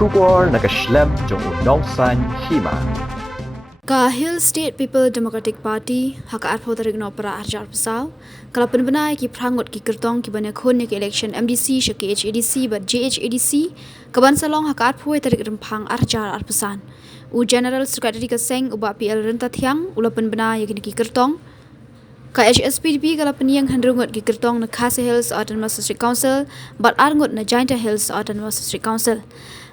Shubor nakaslem jong unongsan Hima. Ka Hill State People Democratic Party haka arpo tarik no para arjar pesau kala Pynbna ki prangot ki Kyrtong ki bane khon ki election MDC shaki Hspdp but Jhadc kaban salong haka arpo tarik rempang arjar arpesan u General Secretary ka seng uba PL renta thiang ula Pynbna ki Kyrtong ka Hspdp kala penyang handrungot ki Kyrtong na Khadc Hills Autonomous District Council but arngot na Jhadc Hills Autonomous District Council.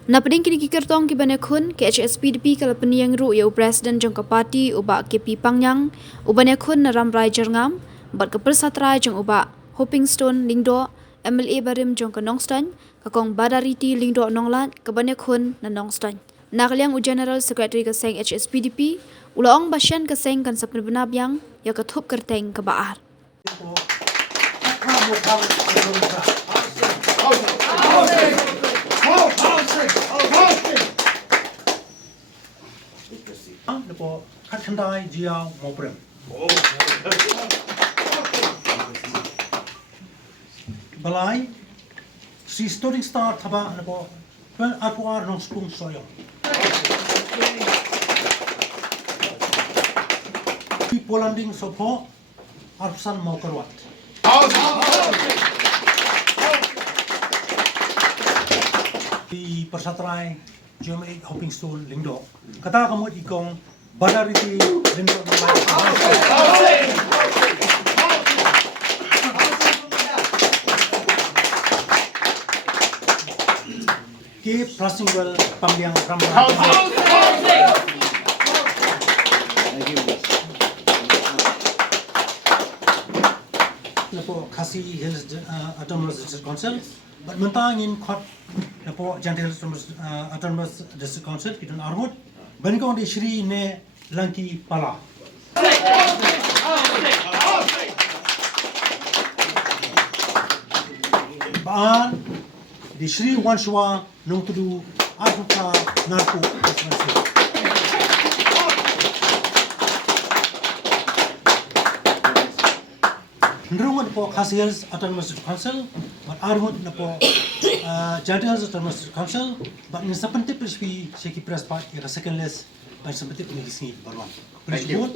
Na peding kini ki Kyrtong ki bane khun ke Hspdp kala penyang ru ya president jong ka party uba ke pi pangyang ubane khun na ramrai jerngam bat ka persatrai jong uba Hoppingstone lingdo MLA barim jong ka nongstan ka kong badariti lingdo nonglat ka bane khun na nongstan na kalyang u General Secretary ka seng Hspdp ulaong basyan ka seng kan sa Pynbna byang ya ka Thup Kyrtong ka baar. Lepo Khadc jiao moprem. Balai si storing star thaba lepo pen akuar nong spung soyo. Di Polanding sopo arsan mau kerwat. Di persatrai Germany Hoppingstone lingdo kata kamu ikong badariti lingdo ke prasingwal pambyang ramra lepo Khadc Hills Autonomous District Council but mentangin khot lepo Jhadc Hills Autonomous District Council kita armut banikong di Shri ne langki pala baan di Shri Wanshwa nung tudu Afrika narko Ndrungan po Khadc Hills Autonomous Council, but armut na po Jhadc Hills Autonomous Council, but in sa pantip respi seki press part ya second list by sa pantip ni baruan. Thank you.